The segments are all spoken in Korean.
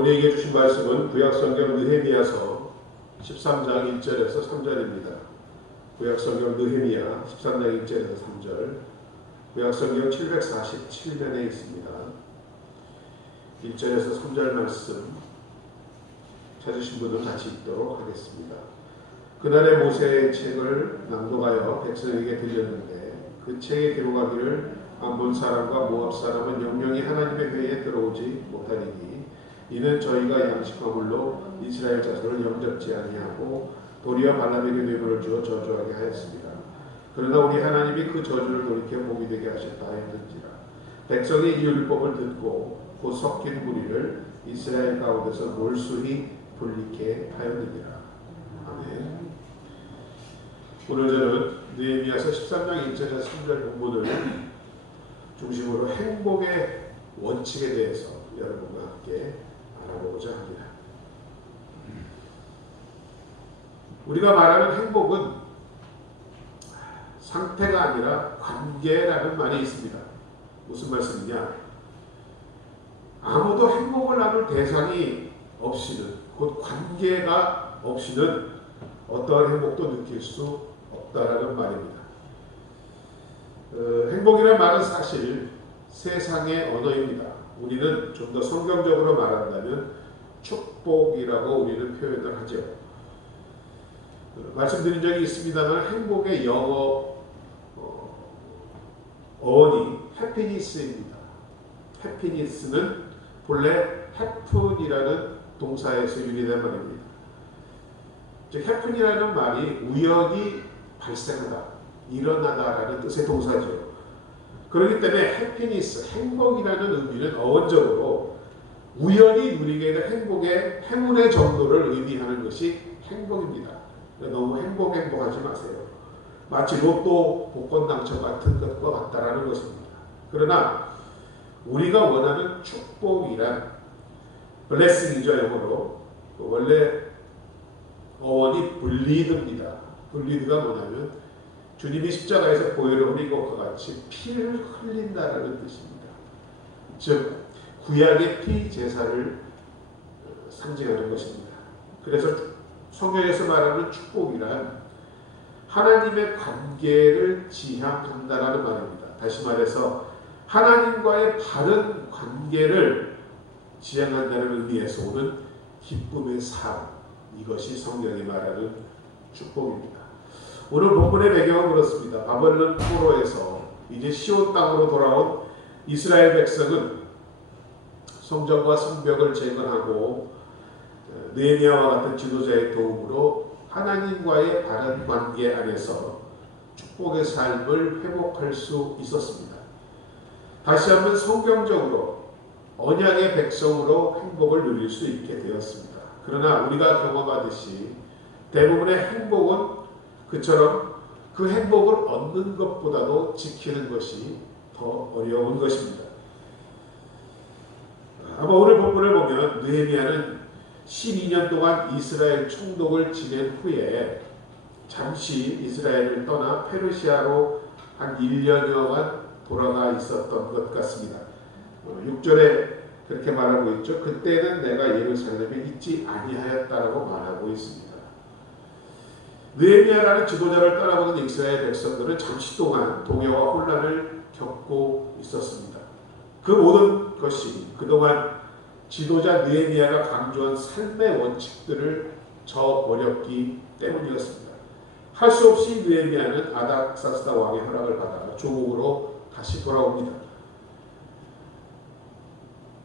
우리에게 주신 말씀은 구약성경 느헤미야서 13장 1절에서 3절입니다. 구약성경 느헤미야 13장 1절에서 3절, 구약성경 747면에 있습니다. 1절에서 3절 말씀 찾으신 분은 같이 읽도록 하겠습니다. 그날에 모세의 책을 낭독하여 백성에게 들렸는데 그 책에 기록하기를 암몬 사람과 모압 사람은 영영이 하나님의 회에 들어오지 못하리니 이는 저희가 양식화물로 이스라엘 자손을 영접지 아니하고 도리어 발람에게 뇌물을 주어 저주하게 하였습니다. 그러나 우리 하나님이 그 저주를 돌이켜 복이 되게 하셨다 하였는지라. 백성이 이 율법을 듣고 곧 섞인 무리를 이스라엘 가운데서 몰수히 분리케 하였느니라. 아멘. 오늘 저는 느헤미야서 13장 1절에서 3절 본문을 중심으로 행복의 원칙에 대해서 여러분과 함께 알아보고자 합니다. 우리가 말하는 행복은 상태가 아니라 관계라는 말이 있습니다. 무슨 말씀이냐? 아무도 행복을 나눌 대상이 없이는, 곧 관계가 없이는 어떠한 행복도 느낄 수 없다라는 말입니다. 행복이라는 말은 사실 세상의 언어입니다. 우리는 좀 더 성경적으로 말한다면 축복이라고 우리는 표현을 하죠. 말씀드린 적이 있습니다만 행복의 영어 어원이 해피니스입니다. 해피니스는 본래 happen이라는 동사에서 유래된 말입니다. 즉 happen이라는 말이 우연히 발생하다, 일어나다라는 뜻의 동사죠. 그렇기 때문에 해피니스, 행복이라는 의미는 어원적으로 우연히 누리게 된 행복의 행운의 정도를 의미하는 것이 행복입니다. 너무 행복하지 마세요. 마치 로또 복권 당첨 같은 것과 같다라는 것입니다. 그러나 우리가 원하는 축복이란 블레싱이죠, 영어로. 원래 어원이 블리드입니다. 블리드가 뭐냐면 주님이 십자가에서 보혈을 흘린 것과 같이 피를 흘린다라는 뜻입니다. 즉 구약의 피 제사를 상징하는 것입니다. 그래서 성경에서 말하는 축복이란 하나님의 관계를 지향한다라는 말입니다. 다시 말해서 하나님과의 바른 관계를 지향한다는 의미에서 오는 기쁨의 삶, 이것이 성경이 말하는 축복입니다. 오늘 본문의 배경은 그렇습니다. 바벨론 포로에서 이제 시온 땅으로 돌아온 이스라엘 백성은 성전과 성벽을 재건하고 느헤미야와 같은 지도자의 도움으로 하나님과의 바른 관계 안에서 축복의 삶을 회복할 수 있었습니다. 다시 한번 성경적으로 언약의 백성으로 행복을 누릴 수 있게 되었습니다. 그러나 우리가 경험하듯이 대부분의 행복은 그처럼 그 행복을 얻는 것보다도 지키는 것이 더 어려운 것입니다. 아마 오늘 본문을 보면 느헤미야는 12년 동안 이스라엘 총독을 지낸 후에 잠시 이스라엘을 떠나 페르시아로 한 1년여간 돌아가 있었던 것 같습니다. 6절에 그렇게 말하고 있죠. 그때는 내가 예루살렘에 있지 아니하였다라고 말하고 있습니다. 느헤미야라는 지도자를 따라오는 이스라엘 백성들은 잠시 동안 동요와 혼란을 겪고 있었습니다. 그 모든 것이 그동안 지도자 느헤미야가 강조한 삶의 원칙들을 저버렸기 때문이었습니다. 할 수 없이 느헤미야는 아닥사스다 왕의 허락을 받아 조국으로 다시 돌아옵니다.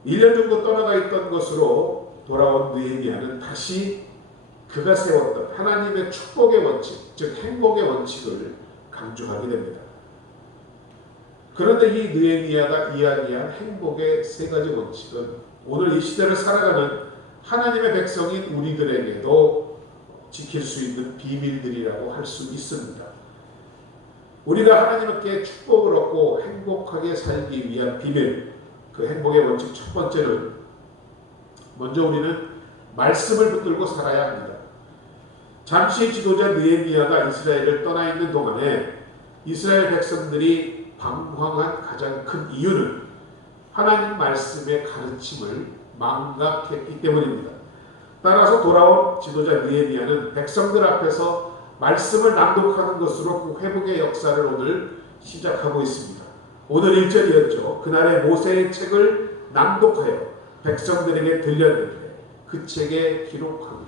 1년 정도 떠나가 있던 것으로 돌아온 느헤미야는 다시 그가 세웠던 하나님의 축복의 원칙, 즉 행복의 원칙을 강조하게 됩니다. 그런데 이 느헤미야가 이야기한 행복의 세 가지 원칙은 오늘 이 시대를 살아가는 하나님의 백성인 우리들에게도 지킬 수 있는 비밀들이라고 할 수 있습니다. 우리가 하나님께 축복을 얻고 행복하게 살기 위한 비밀, 그 행복의 원칙 첫 번째는 먼저 우리는 말씀을 붙들고 살아야 합니다. 잠시 지도자 느헤미야가 이스라엘을 떠나 있는 동안에 이스라엘 백성들이 방황한 가장 큰 이유는 하나님 말씀의 가르침을 망각했기 때문입니다. 따라서 돌아온 지도자 느헤미야는 백성들 앞에서 말씀을 낭독하는 것으로 그 회복의 역사를 오늘 시작하고 있습니다. 오늘 1절이었죠. 그날의 모세의 책을 낭독하여 백성들에게 들렸는데 그 책에 기록하며,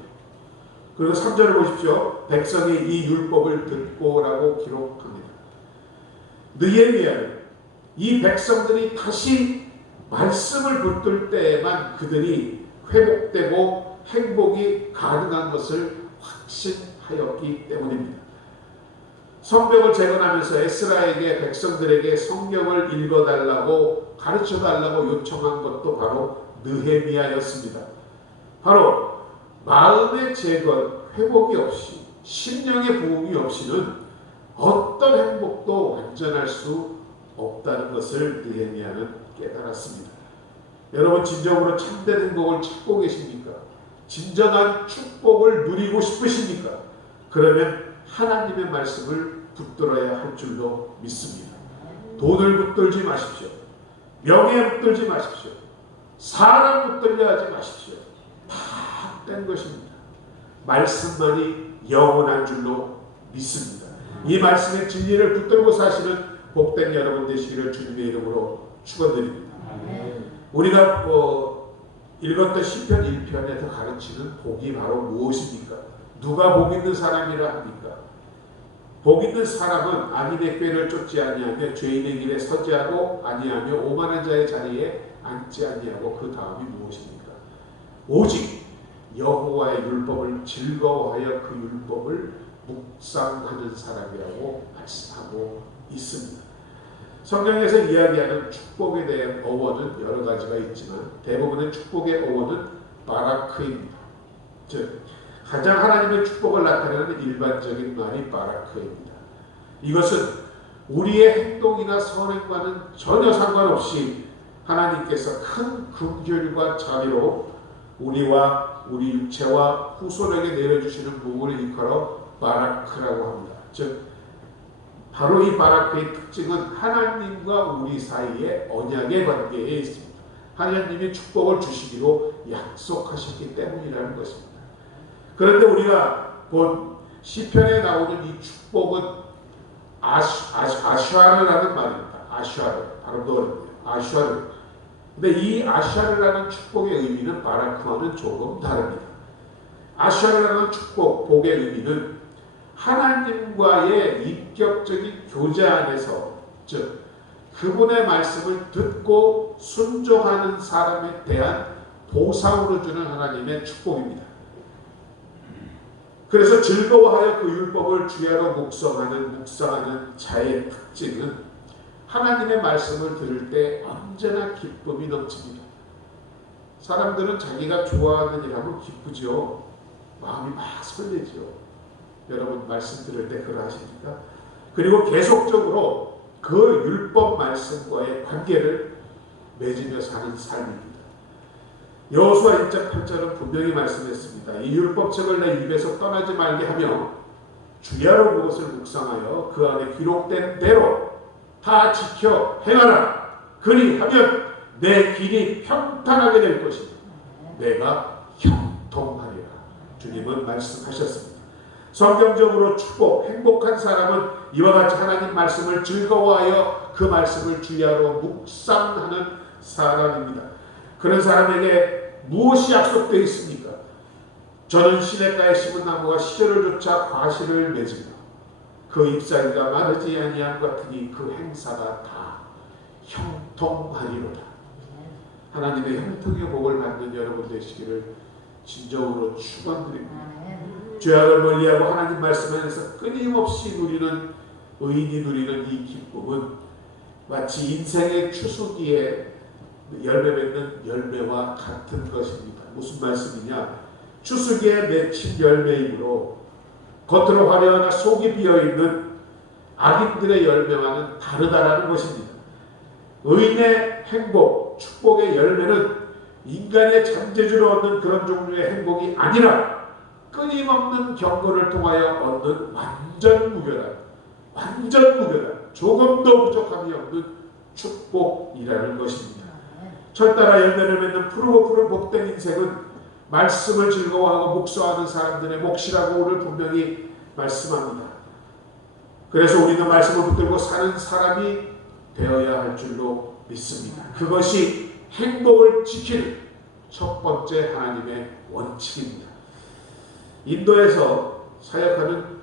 그리고 3절을 보십시오. 백성이 이 율법을 듣고라고 기록합니다. 느헤미야는 이 백성들이 다시 말씀을 붙들 때에만 그들이 회복되고 행복이 가능한 것을 확신하였기 때문입니다. 성벽을 재건하면서 에스라에게 백성들에게 성경을 읽어달라고 가르쳐달라고 요청한 것도 바로 느헤미야였습니다. 바로 마음의 재건, 회복이 없이, 심령의 부흥이 없이는 어떤 행복도 완전할 수 없다는 것을 느헤미야는 깨달았습니다. 여러분, 진정으로 참된 행복을 찾고 계십니까? 진정한 축복을 누리고 싶으십니까? 그러면 하나님의 말씀을 붙들어야 할 줄로 믿습니다. 돈을 붙들지 마십시오. 명예 붙들지 마십시오. 사람 붙들려 하지 마십시오. 다 된 것입니다. 말씀만이 영원한 줄로 믿습니다. 이 말씀의 진리를 붙들고 사시는 복된 여러분 되시기를 주님의 이름으로 축원드립니다. 우리가 읽었던 시편 1편에서 가르치는 복이 바로 무엇입니까? 누가 복 있는 사람이라 합니까? 복 있는 사람은 악인의 꾀를 쫓지 아니하며 죄인의 길에 서지 하고 아니하며 오만한 자의 자리에 앉지 아니하고, 그 다음이 무엇입니까? 오직 여호와의 율법을 즐거워하여 그 율법을 묵상하는 사람이라고 말씀하고 있습니다. 성경에서 이야기하는 축복에 대한 어원은 여러 가지가 있지만 대부분의 축복의 어원은 바라크입니다. 즉, 가장 하나님의 축복을 나타내는 일반적인 말이 바라크입니다. 이것은 우리의 행동이나 선행과는 전혀 상관없이 하나님께서 큰 긍휼과 자비로 우리와 우리 육체와 후손에게 내려주시는 부분을 일컬어 바라크라고 합니다. 즉, 바로 이 바라크의 특징은 하나님과 우리 사이의 언약의 관계에 있습니다. 하나님이 축복을 주시기로 약속하셨기 때문이라는 것입니다. 그런데 우리가 본 시편에 나오는 이 축복은 아슈아르라는 말입니다. 아슈아르, 발음도 어렵네요. 아슈아르. 근데 이 아슈아르라는 축복의 의미는 바라크와는 조금 다릅니다. 아슈아르라는 축복, 복의 의미는 하나님과의 인격적인 교제 안에서, 즉 그분의 말씀을 듣고 순종하는 사람에 대한 보상으로 주는 하나님의 축복입니다. 그래서 즐거워하여 그 율법을 주야로 묵상하는 자의 특징은 하나님의 말씀을 들을 때 언제나 기쁨이 넘칩니다. 사람들은 자기가 좋아하는 일 하면 기쁘죠. 마음이 막 설레죠. 여러분, 말씀 들을 때 그러하십니까? 그리고 계속적으로 그 율법 말씀과의 관계를 맺으며 사는 삶입니다. 여호수아 1장 8절은 분명히 말씀했습니다. 이 율법책을 내 입에서 떠나지 말게 하며 주야로 그것을 묵상하여 그 안에 기록된 대로 다 지켜 행하라. 그리하면 내 길이 평탄하게 될 것이다. 내가 형통하리라. 주님은 말씀하셨습니다. 성경적으로 축복, 행복한 사람은 이와 같이 하나님 말씀을 즐거워하여 그 말씀을 주야로 묵상하는 사람입니다. 그런 사람에게 무엇이 약속되어 있습니까? 저는 시냇가에 심은 나무가 시절을 쫓아 과실을 맺으며 그 잎사귀가 마르지 아니함 같으니 그 행사가 다 형통하리로다. 하나님의 형통의 복을 받는 여러분 되시기를 진정으로 축원드립니다. 죄악을 멀리하고 하나님 말씀 안에서 끊임없이 누리는 의인이 누리는 이 기쁨은 마치 인생의 추수기에 열매 맺는 열매와 같은 것입니다. 무슨 말씀이냐? 추수기에 맺힌 열매이므로 겉으로 화려하나 속이 비어있는 악인들의 열매와는 다르다라는 것입니다. 의인의 행복, 축복의 열매는 인간의 잠재주로 얻는 그런 종류의 행복이 아니라 끊임없는 경고를 통하여 얻는 완전 무결한, 조금도 부족함이 없는 축복이라는 것입니다. 철따라 열매를 맺는 푸르고 푸른 복된 인생은 말씀을 즐거워하고 목수하는 사람들의 몫이라고 오늘 분명히 말씀합니다. 그래서 우리는 말씀을 붙들고 사는 사람이 되어야 할 줄로 믿습니다. 그것이 행복을 지키는 첫 번째 하나님의 원칙입니다. 인도에서 사역하는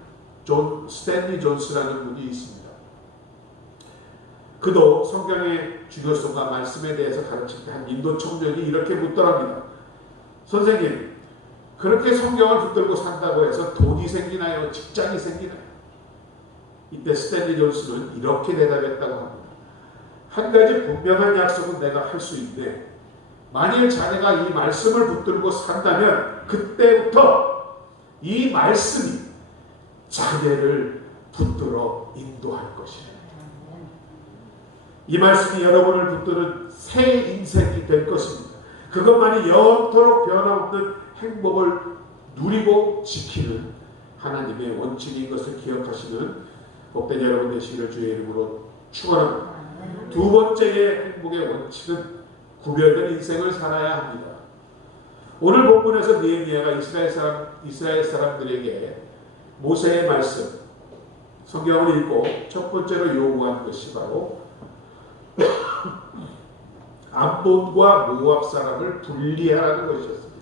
존 스탠리 존스라는 분이 있습니다. 그도 성경의 중요성과 말씀에 대해서 가르칠 때 한 인도 청년이 이렇게 묻더랍니다. 선생님, 그렇게 성경을 붙들고 산다고 해서 돈이 생기나요? 직장이 생기나요? 이때 스탠리 존스는 이렇게 대답했다고 합니다. 한 가지 분명한 약속은 내가 할 수 있네. 만일 자네가 이 말씀을 붙들고 산다면 그때부터 이 말씀이 자네를 붙들어 인도할 것이다. 이 말씀이 여러분을 붙드는 새 인생이 될 것입니다. 그것만이 영원토록 변함없는 행복을 누리고 지키는 하나님의 원칙인 것을 기억하시는 복된 여러분 되시기를 주의 이름으로 축원합니다. 두 번째의 행복의 원칙은 구별된 인생을 살아야 합니다. 오늘 본문에서 느헤미야가 이스라엘 사람들에게 모세의 말씀, 성경을 읽고 첫 번째로 요구한 것이 바로 암몬과 모압 사람을 분리하라는 것이었습니다.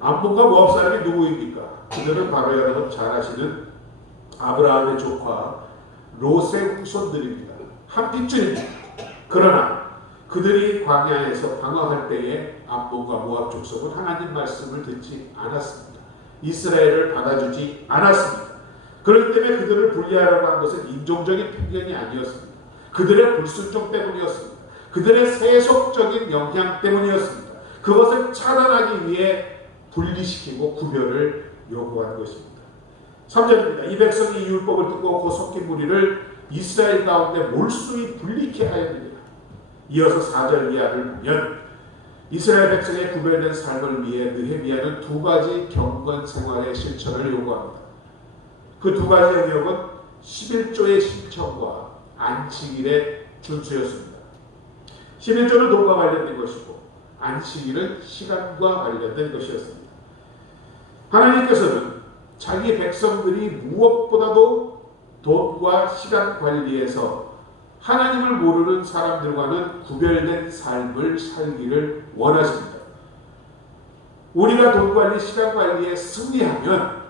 암몬과 모압 사람이 누구입니까? 그들은 바로 여러분 잘 아시는 아브라함의 조카 롯의 후손들입니다. 한 핏줄입니다. 그러나 그들이 광야에서 방황할 때에 암몬과 모압 족속은 하나님 말씀을 듣지 않았습니다. 이스라엘을 받아주지 않았습니다. 그렇기 때문에 그들을 분리하라고 한 것은 인종적인 편견이 아니었습니다. 그들의 불순종 때문이었습니다. 그들의 세속적인 영향 때문이었습니다. 그것을 차단하기 위해 분리시키고 구별을 요구한 것입니다. 3절입니다. 이 백성이 이 율법을 듣고 그 섞인 무리를 이스라엘 가운데 몰수히 분리케 하였느니라. 이어서 4절 이하를 보면 이스라엘 백성의 구별된 삶을 위해 느헤미야는 두 가지 경건 생활의 실천을 요구합니다. 그 두 가지 영역은 11조의 실천과 안식일의 준수였습니다. 11조는 돈과 관련된 것이고 안식일은 시간과 관련된 것이었습니다. 하나님께서는 자기 백성들이 무엇보다도 돈과 시간 관리에서 하나님을 모르는 사람들과는 구별된 삶을 살기를 원하십니다. 우리가 돈 관리, 시간 관리에 승리하면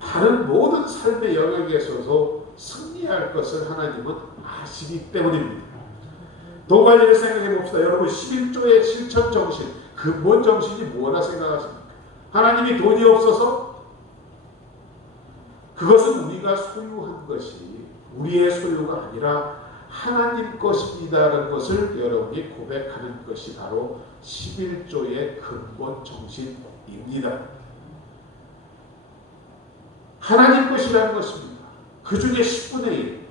다른 모든 삶의 영역에 있어서 승리할 것을 하나님은 아시기 때문입니다. 돈 관리를 생각해 봅시다. 여러분 11조의 실천 정신, 근본 정신이 뭐라 생각하십니까? 하나님이 돈이 없어서 그것은 우리가 소유한 것이 우리의 소유가 아니라 하나님 것입니다라는 것을 여러분이 고백하는 것이 바로 11조의 근본 정신입니다. 하나님 것이라는 것입니다. 그 중에 10분의 1,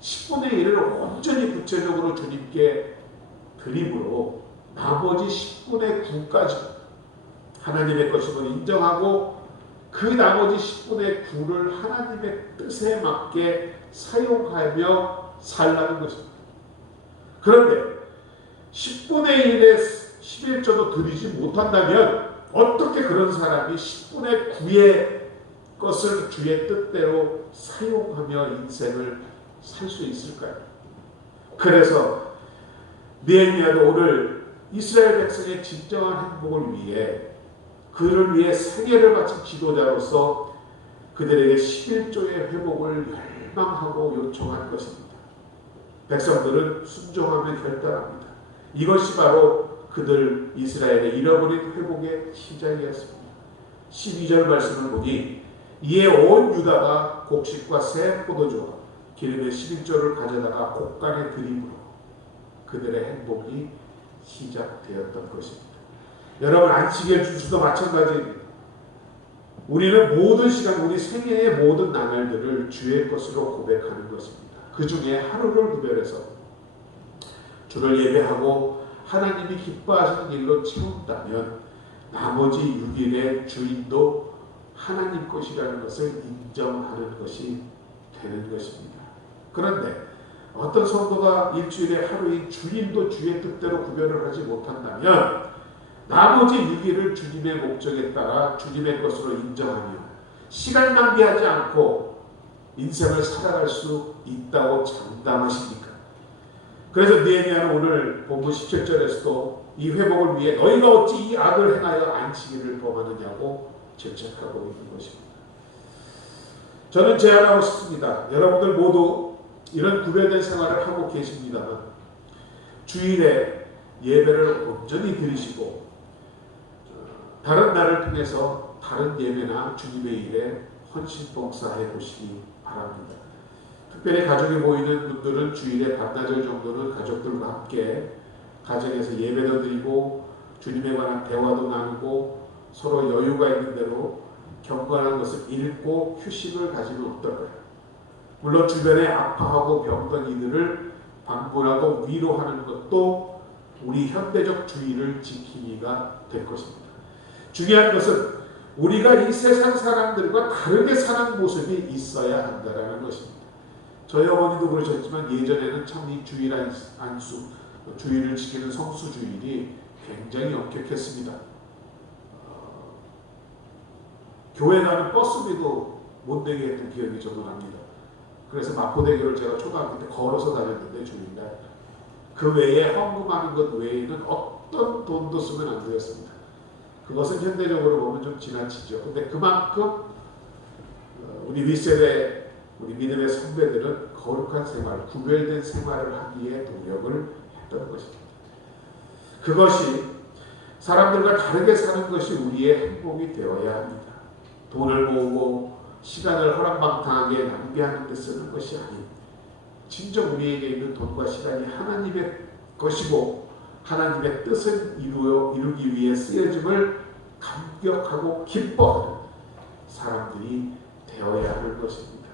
10분의 1을 온전히 구체적으로 주님께 드림으로 나머지 10분의 9까지 하나님의 것임을 인정하고 그 나머지 10분의 9를 하나님의 뜻에 맞게 사용하며 살라는 것입니다. 그런데 10분의 1의 11조도 드리지 못한다면 어떻게 그런 사람이 10분의 9의 것을 주의 뜻대로 사용하며 인생을 살 수 있을까요? 그래서 느헤미야도 오늘 이스라엘 백성의 진정한 행복을 위해 그를 위해 생애를 바친 지도자로서 그들에게 11조의 회복을 열망하고 요청한 것입니다. 백성들은 순종하며 결단합니다. 이것이 바로 그들 이스라엘의 잃어버린 회복의 시작이었습니다. 12절 말씀을 보니 이에 온 유다가 곡식과 새 포도주와 기름의 11조를 가져다가 곡간에 드림으로 그들의 행복이 시작되었던 것입니다. 여러분 안식일 준수도 마찬가지입니다. 우리는 모든 시간 우리 생애의 모든 나날들을 주의 것으로 고백하는 것입니다. 그 중에 하루를 구별해서 주를 예배하고 하나님이 기뻐하시는 일로 채운다면 나머지 6일의 주인도 하나님 것이라는 것을 인정하는 것이 되는 것입니다. 그런데 어떤 성도가 일주일에 하루인 주일도 주의 뜻대로 구별을 하지 못한다면 나머지 6일을 주님의 목적에 따라 주님의 것으로 인정하며 시간 낭비하지 않고 인생을 살아갈 수 있다고 장담하십니까? 그래서 느헤미야는 오늘 본문 17절에서도 이 회복을 위해 너희가 어찌 이 악을 행하여 안식일을 범하느냐고 질책하고 있는 것입니다. 저는 제안하고 싶습니다. 여러분들 모두 이런 구별된 생활을 하고 계십니다만 주일에 예배를 온전히 드리시고 다른 날을 통해서 다른 예배나 주님의 일에 헌신 봉사해 보시기 바랍니다. 특별히 가족이 모이는 분들은 주일에 반나절 정도는 가족들과 함께 가정에서 예배도 드리고 주님에 관한 대화도 나누고 서로 여유가 있는 대로 경건한 것을 읽고 휴식을 가지면 어떨까요? 물론 주변에 아파하고 병든 이들을 방문하고 위로하는 것도 우리 현대적 주의를 지키기가 될 것입니다. 중요한 것은 우리가 이 세상 사람들과 다르게 사는 모습이 있어야 한다는 것입니다. 저희 어머니도 그러셨지만 예전에는 참 이 주일 안수, 주일을 지키는 성수주일이 굉장히 엄격했습니다. 교회 가는 버스비도 못 내게 했던 기억이 저도 납니다. 그래서 마포대교를 제가 초등학교 때 걸어서 다녔는데 주일날 그 외에 헌금하는 것 외에는 어떤 돈도 쓰면 안 되었습니다. 그것은 현대적으로 보면 좀 지나치죠. 근데 그만큼 우리 윗세대, 우리 믿음의 선배들은 거룩한 생활, 구별된 생활을 하기에 노력을 했던 것입니다. 그것이 사람들과 다르게 사는 것이 우리의 행복이 되어야 합니다. 돈을 모으고 시간을 허랑방탕하게 낭비하는 데 쓰는 것이 아닌 진정 우리에게 있는 돈과 시간이 하나님의 것이고 하나님의 뜻을 이루기 위해 쓰여짐을 감격하고 기뻐하는 사람들이 되어야 하는 것입니다.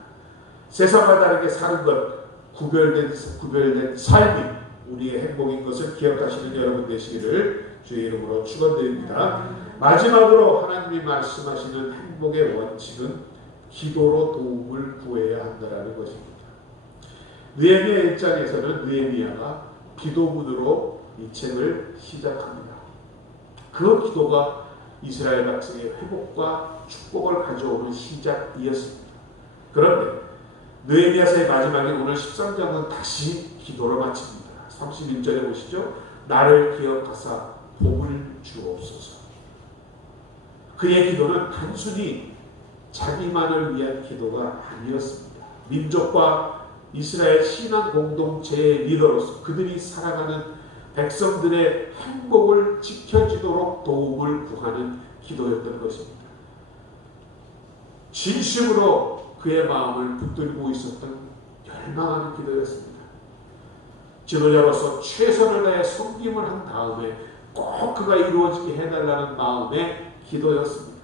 세상과 다르게 사는 것, 구별된 삶이 우리의 행복인 것을 기억하시는 여러분 되시기를 주의 이름으로 축원드립니다. 마지막으로 하나님이 말씀하시는 행복의 원칙은 기도로 도움을 구해야 한다는 것입니다. 느헤미야 1장에서는 느헤미야가 기도문으로 이 책을 시작합니다. 그 기도가 이스라엘 백성의 회복과 축복을 가져오는 시작이었습니다. 그런데 느헤미야서의 마지막에 오늘 13장은 다시 기도로 마칩니다. 31절에 보시죠. 나를 기억하사 복을 주옵소서. 그의 기도는 단순히 자기만을 위한 기도가 아니었습니다. 민족과 이스라엘 신앙 공동체의 리더로서 그들이 살아가는 백성들의 행복을 지켜지도록 도움을 구하는 기도였던 것입니다. 진심으로 그의 마음을 붙들고 있었던 열망하는 기도였습니다. 지도자로서 최선을 다해 섬김을 한 다음에 꼭 그가 이루어지게 해달라는 마음의 기도였습니다.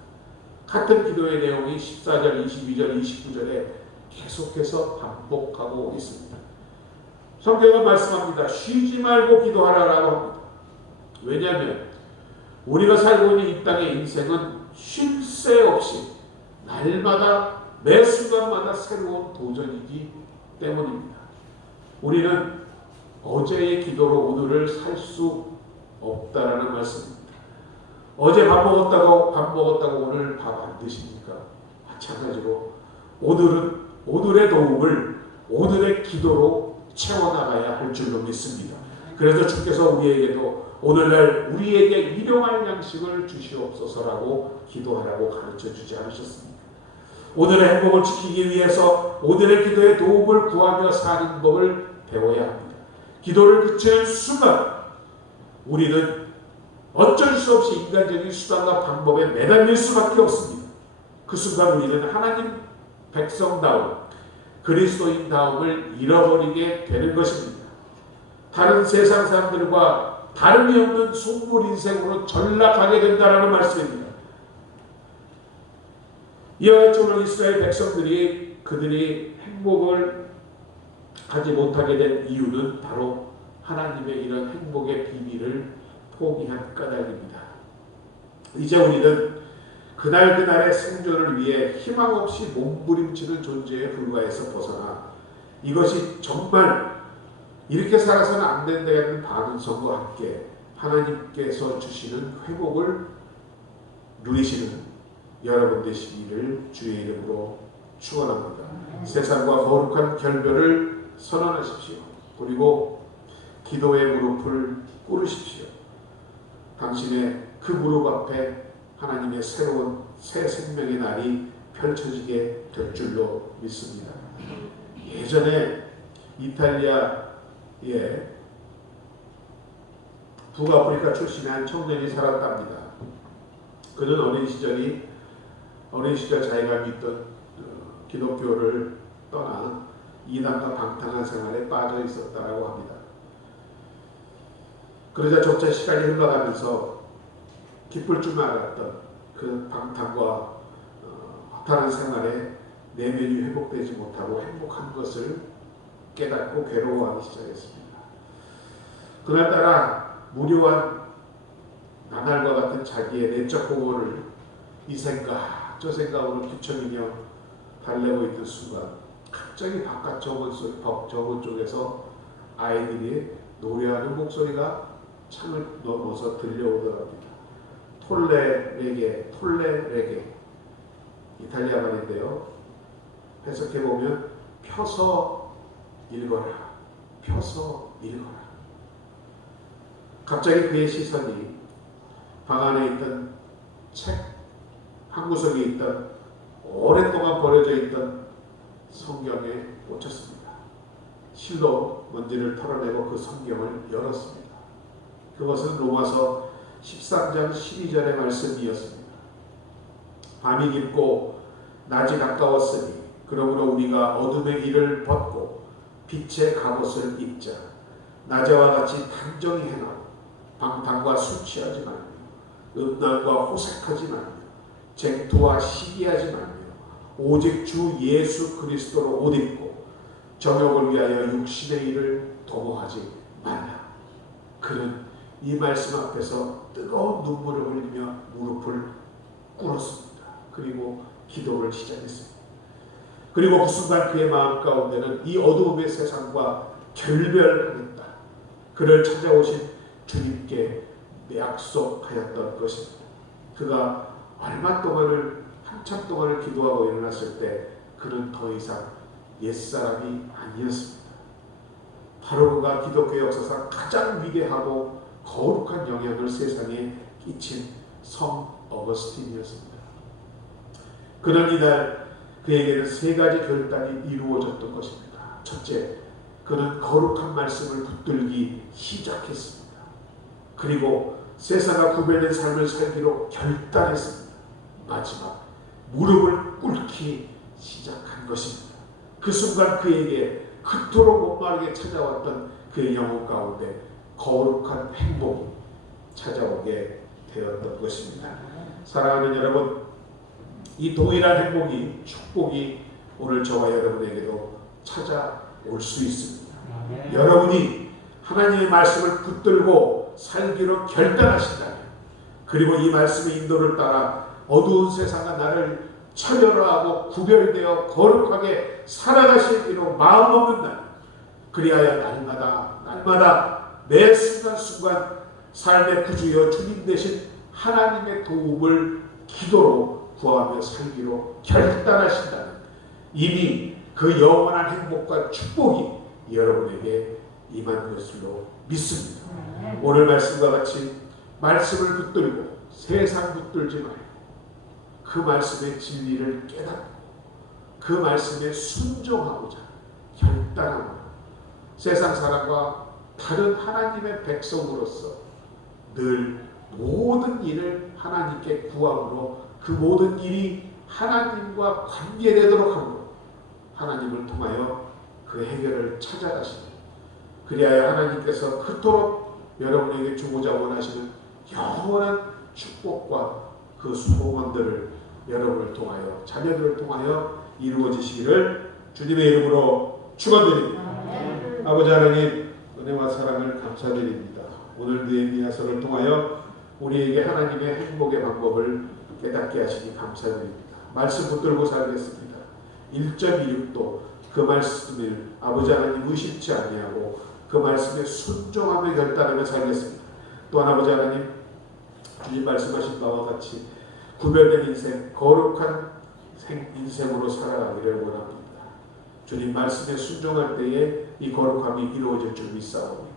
같은 기도의 내용이 14절, 22절, 29절에 계속해서 반복하고 있습니다. 성경은 말씀합니다. 쉬지 말고 기도하라라고 합니다. 왜냐하면 우리가 살고 있는 이 땅의 인생은 쉴 새 없이 날마다 매 순간마다 새로운 도전이기 때문입니다. 우리는 어제의 기도로 오늘을 살 수 없다라는 말씀입니다. 어제 밥 먹었다고 오늘 밥 안 드십니까? 마찬가지로 오늘은 오늘의 도움을 오늘의 기도로 채워나가야 할 줄로 믿습니다. 그래서 주께서 우리에게도 오늘날 우리에게 일용할 양식을 주시옵소서라고 기도하라고 가르쳐 주지 않으셨습니까? 오늘의 행복을 지키기 위해서 오늘의 기도에 도움을 구하며 사는 법을 배워야 합니다. 기도를 그치는 순간 우리는 어쩔 수 없이 인간적인 수단과 방법에 매달릴 수밖에 없습니다. 그 순간 우리는 하나님 백성다움, 그리스도인다움을 잃어버리게 되는 것입니다. 다른 세상 사람들과 다름이 없는 속물 인생으로 전락하게 된다는 말씀입니다. 이와 같이 오늘 이스라엘 백성들이 그들이 행복을 하지 못하게 된 이유는 바로 하나님의 이런 행복의 비밀을 포기한 까닭입니다. 이제 우리는 그날그날의 생존을 위해 희망 없이 몸부림치는 존재에 불과해서 벗어나 이것이 정말 이렇게 살아서는 안 된다는 바른성과 함께 하나님께서 주시는 회복을 누리시는 여러분 되시기를 주의 이름으로 축원합니다. 세상과 거룩한 결별을 선언하십시오. 그리고 기도의 무릎을 꿇으십시오. 당신의 그 무릎 앞에 하나님의 새로운 새 생명의 날이 펼쳐지게 될 줄로 믿습니다. 예전에 이탈리아에 북아프리카 출신의 한 청년이 살았답니다. 그는 어린 시절 자기가 믿던 기독교를 떠나 이단과 방탕한 생활에 빠져 있었다고 합니다. 그러자 점차 시간이 흘러가면서 기쁠 줄 알았던 그 방탕과 허탄한 생활에 내면이 회복되지 못하고 행복한 것을 깨닫고 괴로워하기 시작했습니다. 그날따라 무료한 나날과 같은 자기의 내적 공허를 이 생각 저 생각으로 뒤척이며 달래고 있던 순간 갑자기 바깥 정원 쪽에서 아이들이 노래하는 목소리가 창을 넘어서 들려오더랍니다. 톨레레게 이탈리아 말인데요. 해석해보면 펴서 읽어라. 갑자기 그의 시선이 방 안에 있던 책 한 구석에 있던 오랫동안 버려져 있던 성경에 꽂혔습니다. 실로 먼지를 털어내고 그 성경을 열었습니다. 그것은 로마서 13장 12절의 말씀이었습니다. 밤이 깊고 낮이 가까웠으니 그러므로 우리가 어둠의 일을 벗고 빛의 갑옷을 입자. 낮에와 같이 단정히 행하고 방탕과 술 취하지 말며 음란과 호색하지 말며 쟁투와 시기하지 말며 오직 주 예수 그리스도로 옷 입고 정욕을 위하여 육신의 일을 도모하지 말라. 그는 이 말씀 앞에서 뜨거운 눈물을 흘리며 무릎을 꿇었습니다. 그리고 기도를 시작했습니다. 그리고 그 순간 그의 마음 가운데는 이 어두움의 세상과 결별하겠다. 그를 찾아오신 주님께 약속하였던 것입니다. 그가 한참 동안을 기도하고 일어났을 때 그는 더 이상 옛사람이 아니었습니다. 바로 그가 기독교 역사상 가장 위대하고 거룩한 영향을 세상에 끼친 성 어거스틴이었습니다. 그는 이날 그에게는 세 가지 결단이 이루어졌던 것입니다. 첫째, 그는 거룩한 말씀을 붙들기 시작했습니다. 그리고 세상과 구별된 삶을 살기로 결단했습니다. 마지막, 무릎을 꿇기 시작한 것입니다. 그 순간 그에게 그토록 목마르게 찾아왔던 그의 영혼 가운데 거룩한 행복이 찾아오게 되었던 것입니다. 사랑하는 여러분, 이 동일한 행복이, 축복이 오늘 저와 여러분에게도 찾아올 수 있습니다. 여러분이 하나님의 말씀을 붙들고 살기로 결단하신다면, 그리고 이 말씀의 인도를 따라 어두운 세상과 나를 차별화하고 구별되어 거룩하게 살아가시기로 마음먹는다면, 그리하여 날마다 매 순간순간 삶의 구주여 주님 되신 하나님의 도움을 기도로 구하며 살기로 결단하신다면 이미 그 영원한 행복과 축복이 여러분에게 임한 것으로 믿습니다. 오늘 말씀과 같이 말씀을 붙들고 세상 붙들지 말고 그 말씀의 진리를 깨닫고 그 말씀에 순종하고자 결단하고 세상 사람과 다른 하나님의 백성으로서 늘 모든 일을 하나님께 구함으로 그 모든 일이 하나님과 관계되도록 하므로 하나님을 통하여 그 해결을 찾아가시니, 그리하여 하나님께서 그토록 여러분에게 주고자 원하시는 영원한 축복과 그 소원들을 여러분을 통하여, 자녀들을 통하여 이루어지시기를 주님의 이름으로 축원드립니다. 아버지 하나님, 은혜와 사랑을 감사드립니다. 오늘 느헤미야서를 통하여 우리에게 하나님의 행복의 방법을 깨닫게 하시니 감사드립니다. 말씀 붙들고 살겠습니다. 1.26도 그 말씀을 아버지 하나님 의심치 아니하고 그 말씀에 순종하며 결단하며 살겠습니다. 또한 아버지 하나님, 주님 말씀하신 바와 같이 구별된 인생, 거룩한 인생으로 살아가기를 원합니다. 주님 말씀에 순종할 때에 이 거룩함이 이루어질 줄 믿사오니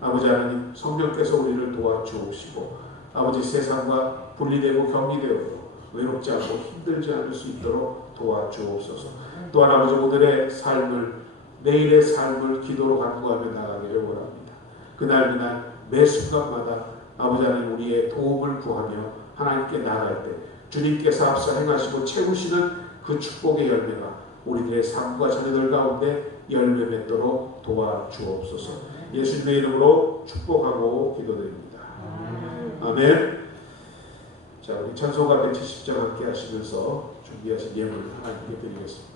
아버지 하나님, 성령께서 우리를 도와주옵시고 아버지 세상과 분리되고 격리되어도 외롭지 않고 힘들지 않을 수 있도록 도와주옵소서. 또한 아버지 오늘의 삶을, 내일의 삶을 기도로 간구하며 나가기를 원합니다. 그날 매 순간마다 아버지 하나님 우리의 도움을 구하며 하나님께 나아갈 때 주님께서 앞서 행하시고 채우시는 그 축복의 열매가 우리들의 삶과 자녀들 가운데 열매 맺도록 도와주옵소서. 예수님의 이름으로 축복하고 기도드립니다. 아멘. 자, 우리 찬송가 170장 함께 하시면서 준비하신 예물 하나님께 드리겠습니다.